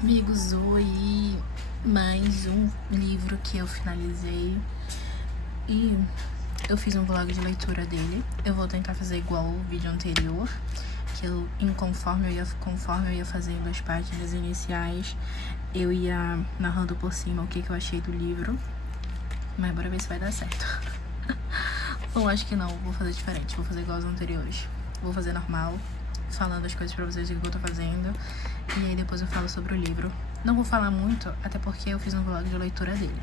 Amigos, oi! Mais um livro que eu finalizei e eu fiz um vlog de leitura dele. Eu vou tentar fazer igual o vídeo anterior, que conforme eu ia fazendo as páginas iniciais, eu ia narrando por cima o que eu achei do livro. Mas bora ver se vai dar certo. Ou acho que não, vou fazer diferente, vou fazer igual aos anteriores. Vou fazer normal, falando as coisas pra vocês, o que eu tô fazendo, e aí depois eu falo sobre o livro. Não vou falar muito, até porque eu fiz um vlog de leitura dele,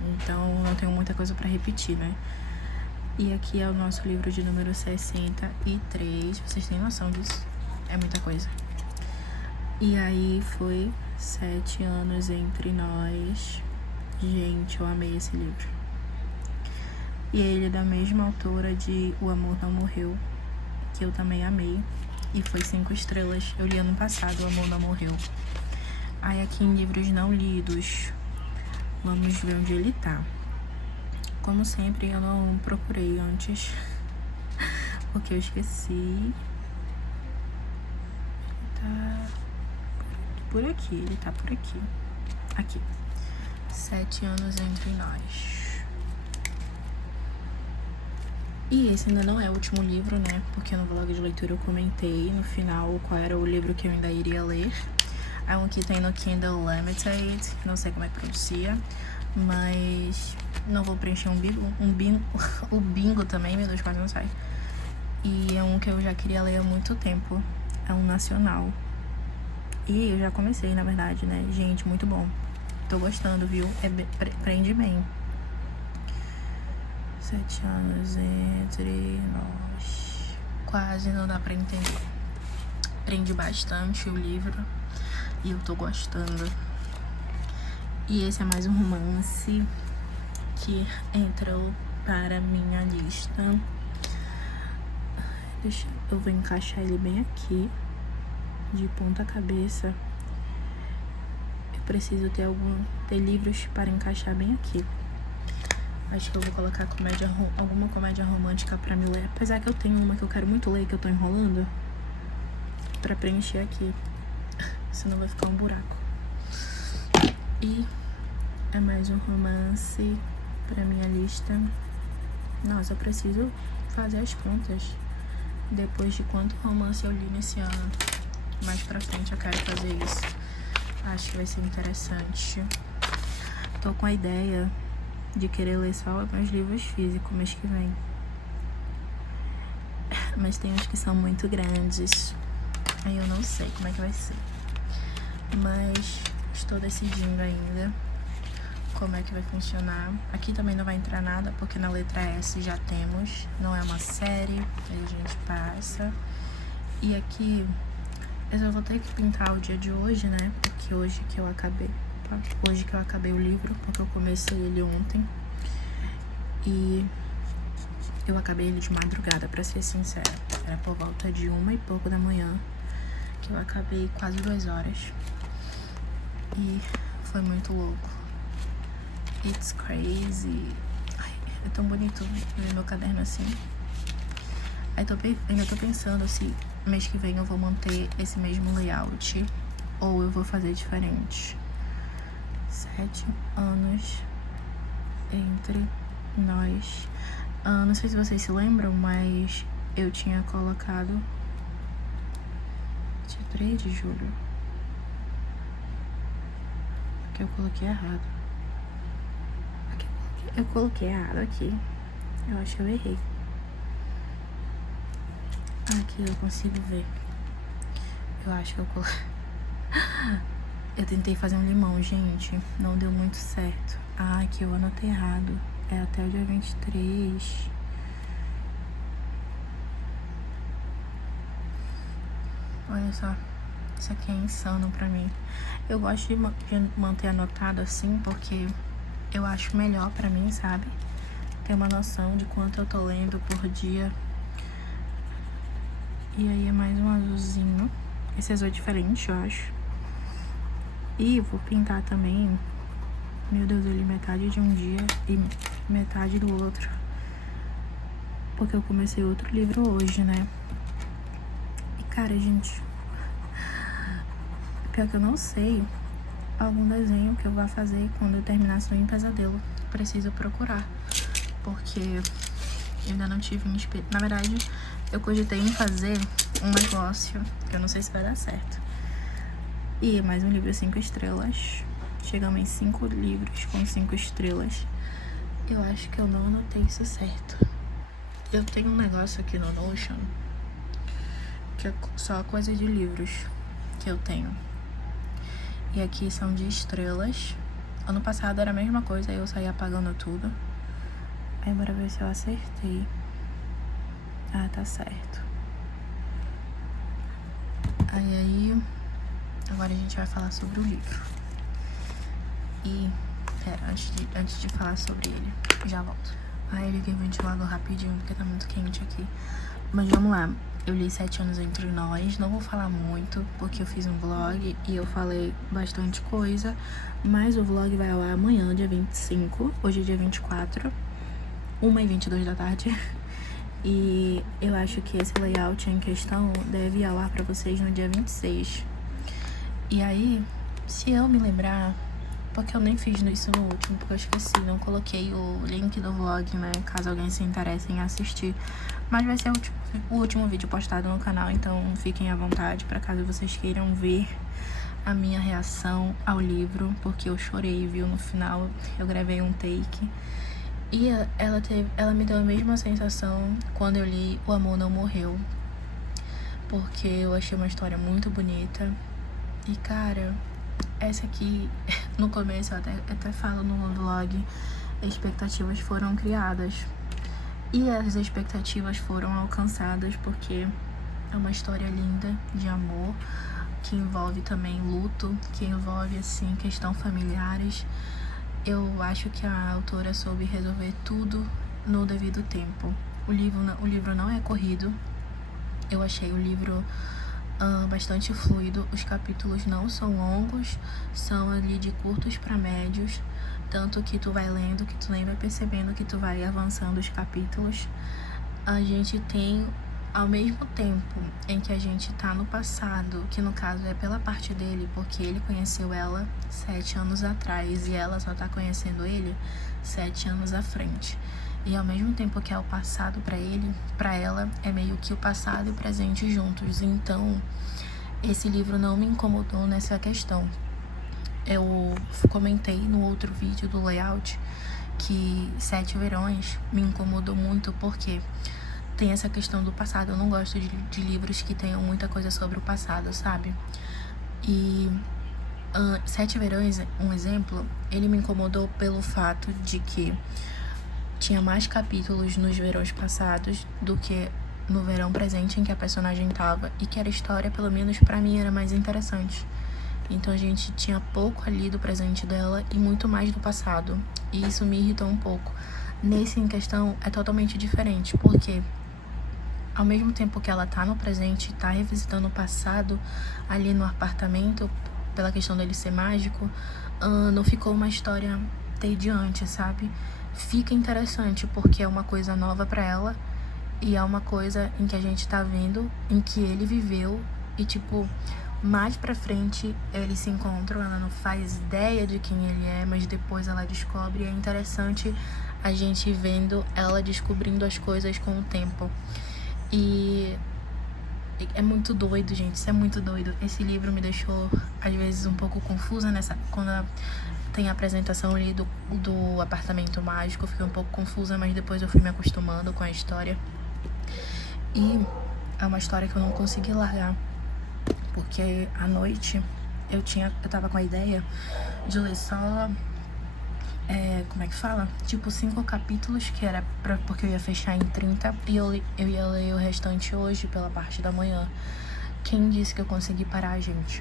então não tenho muita coisa pra repetir, né? E aqui é o nosso livro de número 63, vocês têm noção disso? É muita coisa. E aí foi 7 anos entre nós. Gente, eu amei esse livro. E ele é da mesma autora de O Amor Não Morreu, que eu também amei, e foi 5 estrelas. Eu li ano passado, O Amor Não Morreu. Aí aqui em livros não lidos, vamos ver onde ele tá. Como sempre, eu não procurei antes, porque eu esqueci. Ele tá por aqui, ele tá por aqui. Aqui. 7 anos entre nós. E esse ainda não é o último livro, né? Porque no vlog de leitura eu comentei no final qual era o livro que eu ainda iria ler. É um que tem no Kindle Unlimited, não sei como é que pronuncia, mas não vou preencher o bingo também, meu Deus, quase não sai. E é um que eu já queria ler há muito tempo, é um nacional. E eu já comecei, na verdade, né? Gente, muito bom. Tô gostando, viu? Prende bem. 7 anos entre nós. Quase não dá pra entender. Prende bastante o livro e eu tô gostando. E esse é mais um romance que entrou para minha lista. Eu vou encaixar ele bem aqui, de ponta cabeça. Eu preciso ter livros para encaixar bem aqui. Acho que eu vou colocar alguma comédia romântica pra me ler. Apesar que eu tenho uma que eu quero muito ler, que eu tô enrolando, pra preencher aqui. Senão vai ficar um buraco. E é mais um romance pra minha lista. Nossa, eu preciso fazer as contas. Depois de quanto romance eu li nesse ano. Mais pra frente eu quero fazer isso. Acho que vai ser interessante. Tô com a ideia de querer ler só meus livros físicos mês que vem. Mas tem uns que são muito grandes. Aí eu não sei como é que vai ser. Mas estou decidindo ainda como é que vai funcionar. Aqui também não vai entrar nada, porque na letra S já temos. Não é uma série, aí a gente passa. E aqui eu só vou ter que pintar o dia de hoje, né? Porque hoje que eu acabei o livro, porque eu comecei ele ontem e eu acabei ele de madrugada, pra ser sincera. Era por volta de 1 e pouco da manhã que eu acabei, quase 2 horas, e foi muito louco. It's crazy. Ai, é tão bonito ver meu caderno assim. Aí ainda tô pensando se mês que vem eu vou manter esse mesmo layout ou eu vou fazer diferente. 7 anos entre nós. Não sei se vocês se lembram, mas eu tinha colocado dia 3 de julho. Porque eu coloquei errado. Eu coloquei errado aqui. Eu acho que eu errei. Aqui eu consigo ver. Eu acho que eu coloquei. Eu tentei fazer um limão, gente. Não deu muito certo. Aqui eu anotei errado. É até o dia 23. Olha só. Isso aqui é insano pra mim. Eu gosto de manter anotado assim, porque eu acho melhor pra mim, sabe? Ter uma noção de quanto eu tô lendo por dia. E aí é mais um azulzinho. Esse azul é diferente, eu acho. E vou pintar também. Meu Deus, eu li metade de um dia e metade do outro, porque eu comecei outro livro hoje, né? E cara, gente, Pior que eu não sei algum desenho que eu vá fazer quando eu terminar Sonho e Pesadelo. Preciso procurar, porque eu ainda não tive um espírito. Na verdade, eu cogitei em fazer um negócio que eu não sei se vai dar certo. E mais um livro 5 estrelas. Chegamos em 5 livros com 5 estrelas. Eu acho que eu não anotei isso certo. Eu tenho um negócio aqui no Notion que é só coisa de livros que eu tenho. E aqui são de estrelas. Ano passado era a mesma coisa, aí eu saí apagando tudo. Aí bora ver se eu acertei. Ah, tá certo. Aí agora a gente vai falar sobre o livro. E antes de falar sobre ele, já volto. Aí eu liguei o ventilador rapidinho porque tá muito quente aqui. Mas vamos lá. Eu li 7 anos entre nós. Não vou falar muito porque eu fiz um vlog e eu falei bastante coisa. Mas o vlog vai ao ar amanhã, dia 25. Hoje é dia 24, 1h22 da tarde. E eu acho que esse layout em questão deve ir ao ar pra vocês no dia 26. E aí, se eu me lembrar, porque eu nem fiz isso no último, porque eu esqueci, não coloquei o link do vlog, né, caso alguém se interesse em assistir. Mas vai ser o último vídeo postado no canal, então fiquem à vontade para caso vocês queiram ver a minha reação ao livro, porque eu chorei, viu, no final eu gravei um take. E ela me deu a mesma sensação quando eu li O Amor Não Morreu, porque eu achei uma história muito bonita. E cara, essa aqui, no começo eu até falo no vlog, expectativas foram criadas. E as expectativas foram alcançadas porque é uma história linda de amor, que envolve também luto, que envolve, assim, questão familiares. Eu acho que a autora soube resolver tudo no devido tempo. O livro não é corrido. Eu achei o livro bastante fluido. Os capítulos não são longos, são ali de curtos para médios. Tanto que tu vai lendo, que tu nem vai percebendo que tu vai avançando os capítulos. A gente tem, ao mesmo tempo em que a gente tá no passado, que no caso é pela parte dele, porque ele conheceu ela 7 anos atrás e ela só tá conhecendo ele 7 anos à frente. E ao mesmo tempo que é o passado pra ele, pra ela, é meio que o passado e o presente juntos. Então, esse livro não me incomodou nessa questão. Eu comentei no outro vídeo do layout que 7 Verões me incomodou muito porque tem essa questão do passado. Eu não gosto de livros que tenham muita coisa sobre o passado, sabe? E 7 Verões, um exemplo, ele me incomodou pelo fato de que tinha mais capítulos nos verões passados do que no verão presente em que a personagem tava, e que a história, pelo menos pra mim, era mais interessante. Então a gente tinha pouco ali do presente dela e muito mais do passado. E isso me irritou um pouco. Nesse em questão é totalmente diferente, porque ao mesmo tempo que ela tá no presente e tá revisitando o passado ali no apartamento, pela questão dele ser mágico, não ficou uma história tediante, sabe? Fica interessante porque é uma coisa nova pra ela e é uma coisa em que a gente tá vendo, em que ele viveu e tipo... Mais pra frente, eles se encontram, ela não faz ideia de quem ele é, mas depois ela descobre, e é interessante a gente vendo ela descobrindo as coisas com o tempo. E é muito doido, gente, isso é muito doido. Esse livro me deixou, às vezes, um pouco confusa quando tem a apresentação ali do apartamento mágico, eu fiquei um pouco confusa, mas depois eu fui me acostumando com a história. E é uma história que eu não consegui largar. Porque à noite eu tava com a ideia de ler só, como é que fala? Tipo 5 capítulos, que era porque eu ia fechar em 30 e eu ia ler o restante hoje pela parte da manhã. Quem disse que eu consegui parar, gente?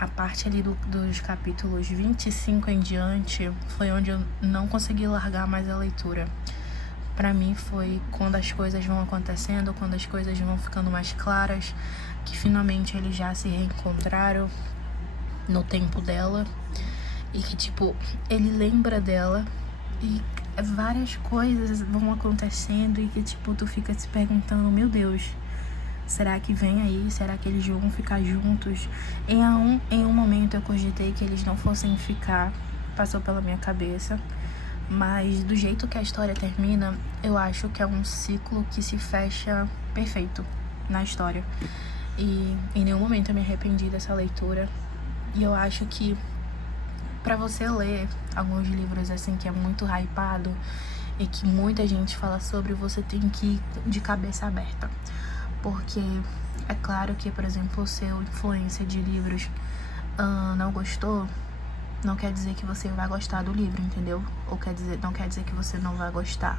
A parte ali dos capítulos 25 em diante foi onde eu não consegui largar mais a leitura. Pra mim foi quando as coisas vão acontecendo, quando as coisas vão ficando mais claras, que finalmente eles já se reencontraram no tempo dela e que, tipo, ele lembra dela e várias coisas vão acontecendo e que, tipo, tu fica se perguntando, meu Deus, Será que vem aí? Será que eles vão ficar juntos? Em um momento eu cogitei que eles não fossem ficar, passou pela minha cabeça. Mas do jeito que a história termina, eu acho que é um ciclo que se fecha perfeito na história. E em nenhum momento eu me arrependi dessa leitura. E eu acho que pra você ler alguns livros assim que é muito hypado e que muita gente fala sobre, você tem que ir de cabeça aberta. Porque é claro que, por exemplo, o seu influência de livros não gostou, não quer dizer que você vai gostar do livro, entendeu? Ou não quer dizer que você não vai gostar.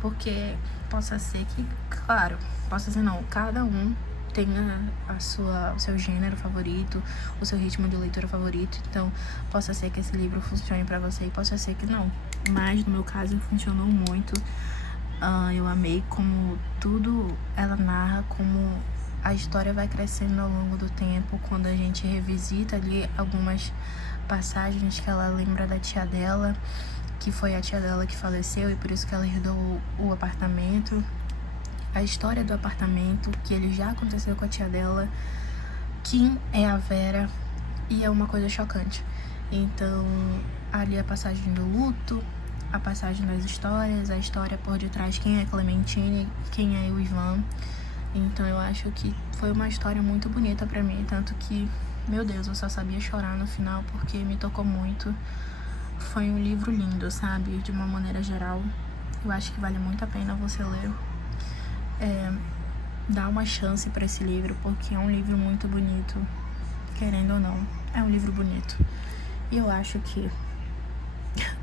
Porque possa ser que, claro, possa ser não, cada um tenha o seu gênero favorito, o seu ritmo de leitura favorito. Então, possa ser que esse livro funcione pra você e possa ser que não. Mas, no meu caso, funcionou muito. Eu amei como tudo ela narra, como a história vai crescendo ao longo do tempo, quando a gente revisita ali algumas passagens que ela lembra da tia dela, que foi a tia dela que faleceu e por isso que ela herdou o apartamento. A história do apartamento, que ele já aconteceu com a tia dela. Kim é a Vera e é uma coisa chocante. Então, ali a passagem do luto, a passagem das histórias, a história por detrás, quem é Clementine, quem é o Ivan. Então eu acho que foi uma história muito bonita pra mim, tanto que, meu Deus, eu só sabia chorar no final porque me tocou muito. Foi um livro lindo, sabe? De uma maneira geral, eu acho que vale muito a pena você ler. Dá uma chance pra esse livro, porque é um livro muito bonito, querendo ou não, é um livro bonito. E eu acho que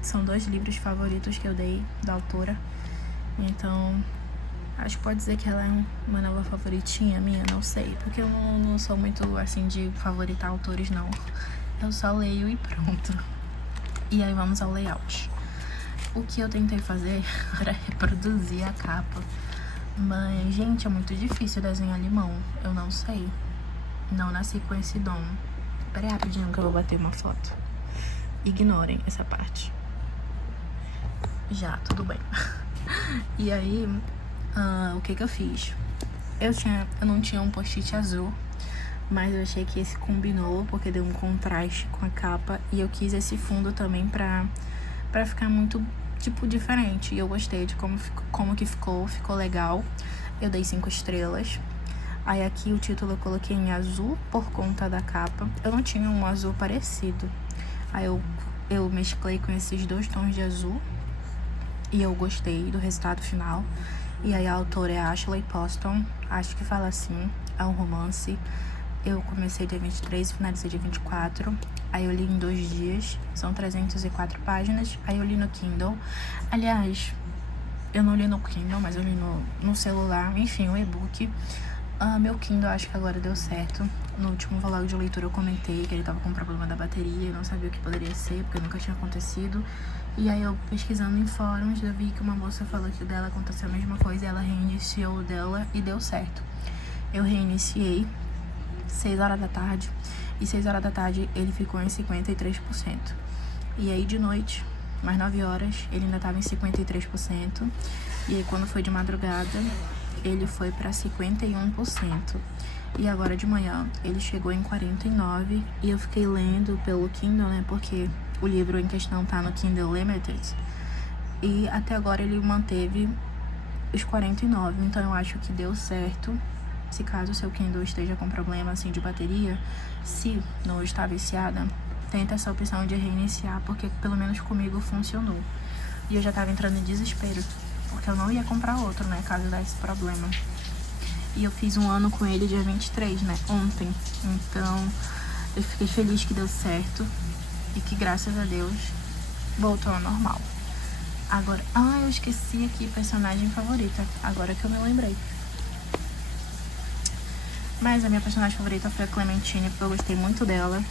são 2 livros favoritos que eu dei da autora. Então, acho que pode dizer que ela é uma nova favoritinha minha, não sei. Porque eu não sou muito, assim, de favoritar autores, não. Eu só leio e pronto. E aí vamos ao layout. O que eu tentei fazer era reproduzir a capa. Mas, gente, é muito difícil desenhar limão. Eu não sei. Não nasci com esse dom. Peraí rapidinho que eu vou bater uma foto. Ignorem essa parte. Já, tudo bem. E aí, o que eu fiz? Eu não tinha um post-it azul, mas eu achei que esse combinou, porque deu um contraste com a capa. E eu quis esse fundo também pra ficar muito, tipo, diferente. E eu gostei de como que ficou legal. Eu dei 5 estrelas. Aí aqui o título eu coloquei em azul por conta da capa. Eu não tinha um azul parecido. Aí eu mesclei com esses 2 tons de azul. E eu gostei do resultado final. E aí a autora é a Ashley Poston. Acho que fala assim. É um romance. Eu comecei dia 23 e finalizei dia 24. Aí eu li em 2 dias. São 304 páginas. Aí eu li no Kindle. Aliás, eu não li no Kindle, mas eu li no celular. Enfim, o e-book. Meu Kindle acho que agora deu certo. No último vlog de leitura eu comentei que ele tava com problema da bateria. Eu não sabia o que poderia ser, porque nunca tinha acontecido. E aí eu pesquisando em fóruns, eu vi que uma moça falou que o dela aconteceu a mesma coisa. E ela reiniciou o dela e deu certo. Eu reiniciei 6 horas da tarde. E 6 horas da tarde ele ficou em 53%. E aí de noite, mais 9 horas, ele ainda tava em 53%. E aí quando foi de madrugada, ele foi pra 51%. E agora de manhã ele chegou em 49%. E eu fiquei lendo pelo Kindle, né? Porque o livro em questão tá no Kindle Limited. E até agora ele manteve os 49%. Então eu acho que deu certo. Se caso o seu Kindle esteja com problema assim de bateria, se não está viciada, tenta essa opção de reiniciar, porque pelo menos comigo funcionou. E eu já tava entrando em desespero, porque eu não ia comprar outro, né, caso desse problema. E eu fiz 1 ano com ele dia 23, né, ontem. Então, eu fiquei feliz que deu certo e que, graças a Deus, voltou ao normal. Agora, eu esqueci aqui personagem favorita, agora que eu me lembrei. Mas a minha personagem favorita foi a Clementine, porque eu gostei muito dela.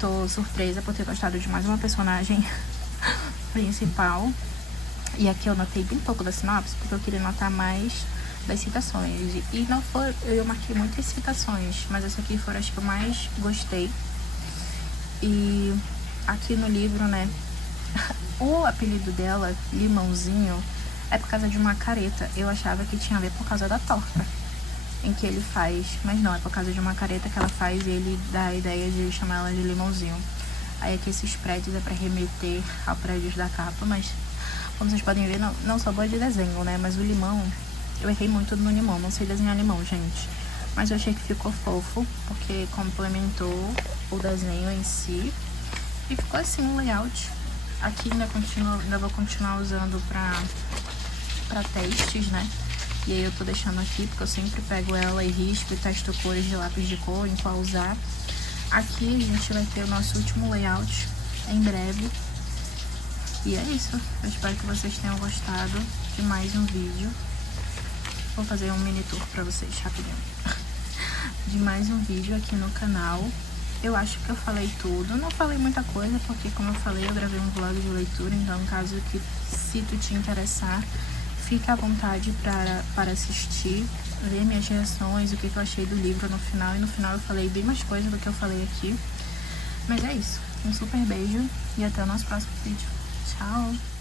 Tô surpresa por ter gostado de mais uma personagem principal. E aqui eu notei bem pouco da sinopse, porque eu queria notar mais das citações. E não foi, eu marquei muitas citações, mas essa aqui foram as que eu mais gostei. E aqui no livro, né, o apelido dela, Limãozinho, é por causa de uma careta. Eu achava que tinha a ver por causa da torta. em que ele faz, mas não, é por causa de uma careta que ela faz e ele dá a ideia de chamar ela de limãozinho. Aí aqui esses prédios é pra remeter a prédios da capa, mas como vocês podem ver, não sou boa de desenho, né? Mas o limão, eu errei muito no limão, não sei desenhar limão, gente. Mas eu achei que ficou fofo, porque complementou o desenho em si. E ficou assim um layout. Aqui ainda vou continuar usando pra testes, né? E aí eu tô deixando aqui, porque eu sempre pego ela e risco e testo cores de lápis de cor em qual usar. Aqui a gente vai ter o nosso último layout em breve. E é isso. Eu espero que vocês tenham gostado de mais um vídeo. Vou fazer um mini tour pra vocês, rapidinho. De mais um vídeo aqui no canal. Eu acho que eu falei tudo. Não falei muita coisa, porque como eu falei, eu gravei um vlog de leitura. Então, caso que, se tu te interessar, fica à vontade para assistir, ver minhas reações, o que eu achei do livro no final. E no final eu falei bem mais coisa do que eu falei aqui. Mas é isso. Um super beijo e até o nosso próximo vídeo. Tchau!